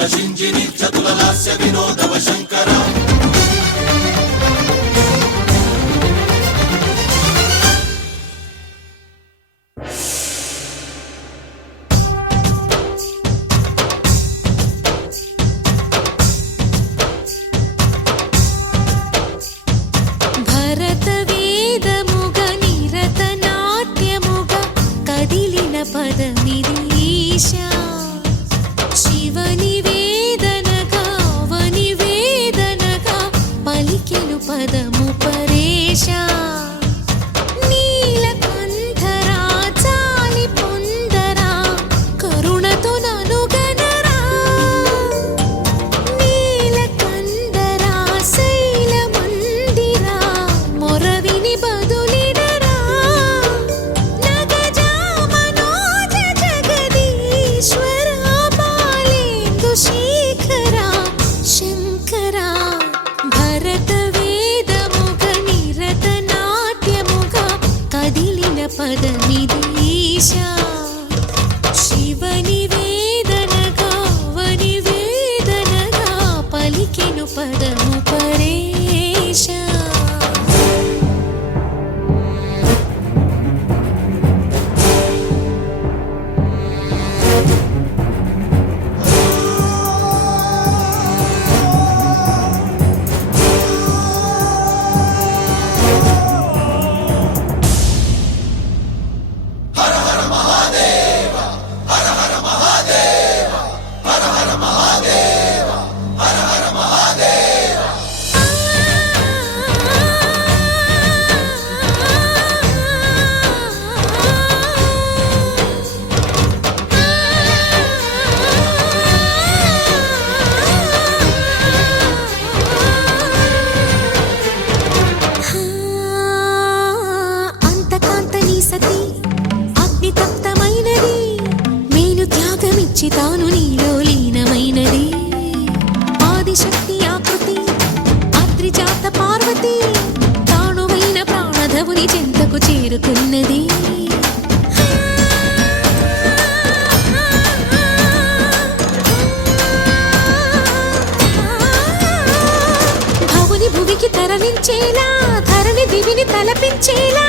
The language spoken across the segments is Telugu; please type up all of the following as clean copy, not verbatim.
చతుల సింజిని చతుల లాస్య వినోదవ శంకర తాను నీలో లీనమైనది ఆదిశక్తి ఆకృతి అద్రిజాత పార్వతి తానువైన ప్రాణధవుని చెంతకు చేరుకున్నది భవుని భువికి తరలించేలా ధరణి దివిని తలపించేలా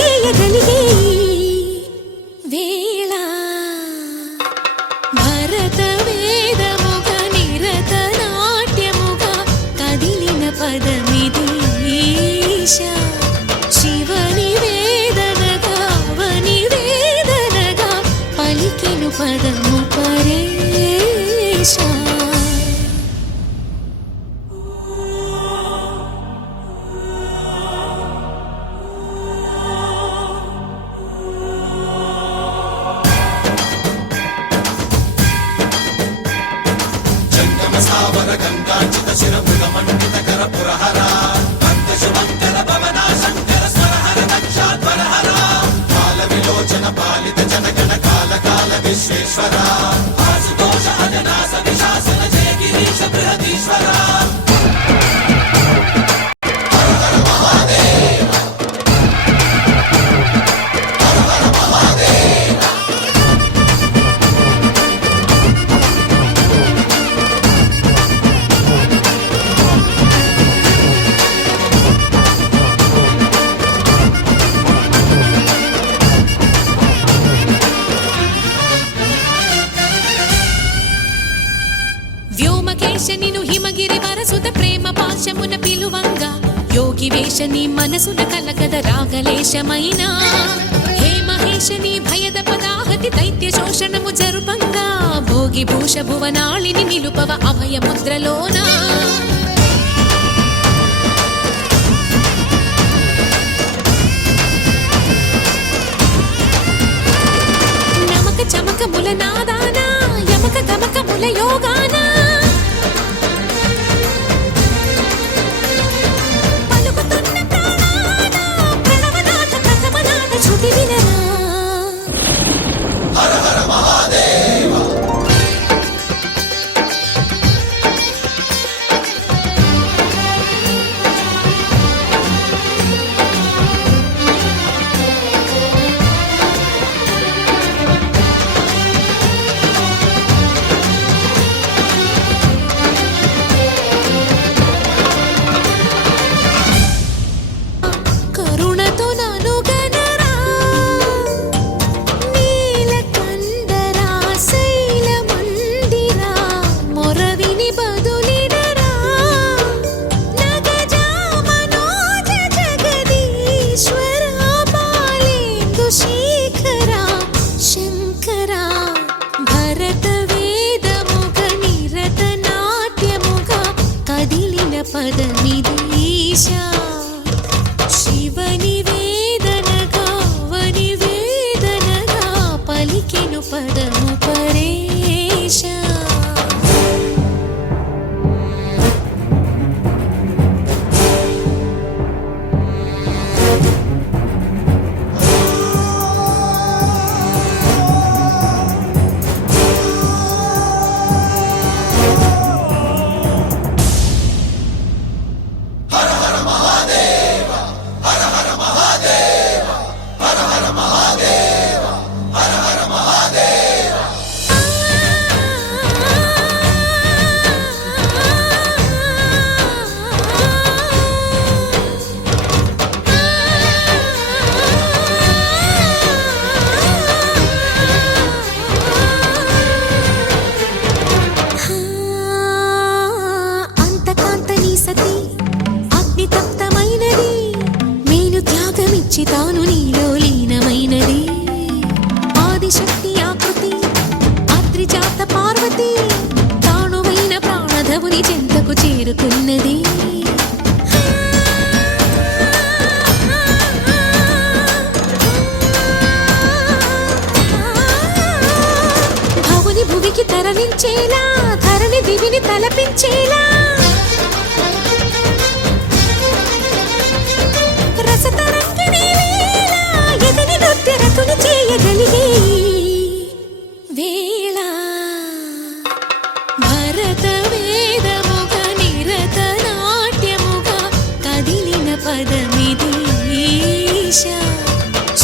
చేయగలిగే వేళ భరత వేదముగ నిరత నాట్యముగ కదిలిన పదమిది ఈశా శివని వేదనగా వని వేదనగా పలికెను పదము పరేశా నిను హిమగిరి వరసుత ప్రేమ పాశమున పిలువంగా యోగి వేషని మనసున కలగద రాగలేశమైనా హే మహేశని భయద పదాహతి దైత్య శోషణము జరుపంగా భోగి భూష భువనాళిని నిలుపవ అభయ ముద్రలోనా నమక చమకముల నాదానా యమక గమకముల యోగానా పదమిది ఈశా శివని వేదనగా వని వేదనగా పలికెను పదము పరేశ తాను నీలో లీనమైనది ఆదిశక్తి ఆకృతి అద్రిజాత పార్వతి తానువైన ప్రాణధవుని చెంతకు చేరుకున్నది భవుని భువికి తరలించేలా ధరణి దివిని తలపించేలా రతులు చేయగలిగే వేళ భరత వేదముగ నిరత నాట్యముగా కదిలిన పదమిది ఈశా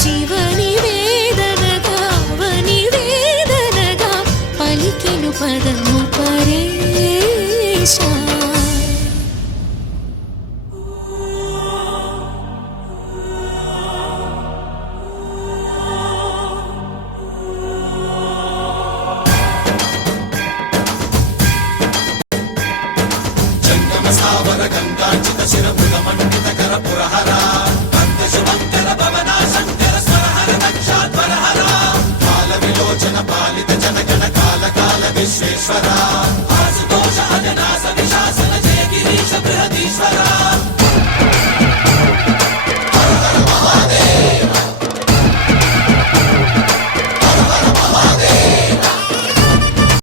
శివని వేదనగా వని వేదనగా పలికెను పదము పరేశ స్థావర గంగాచిత శిరమృగ మండిత కర పురహర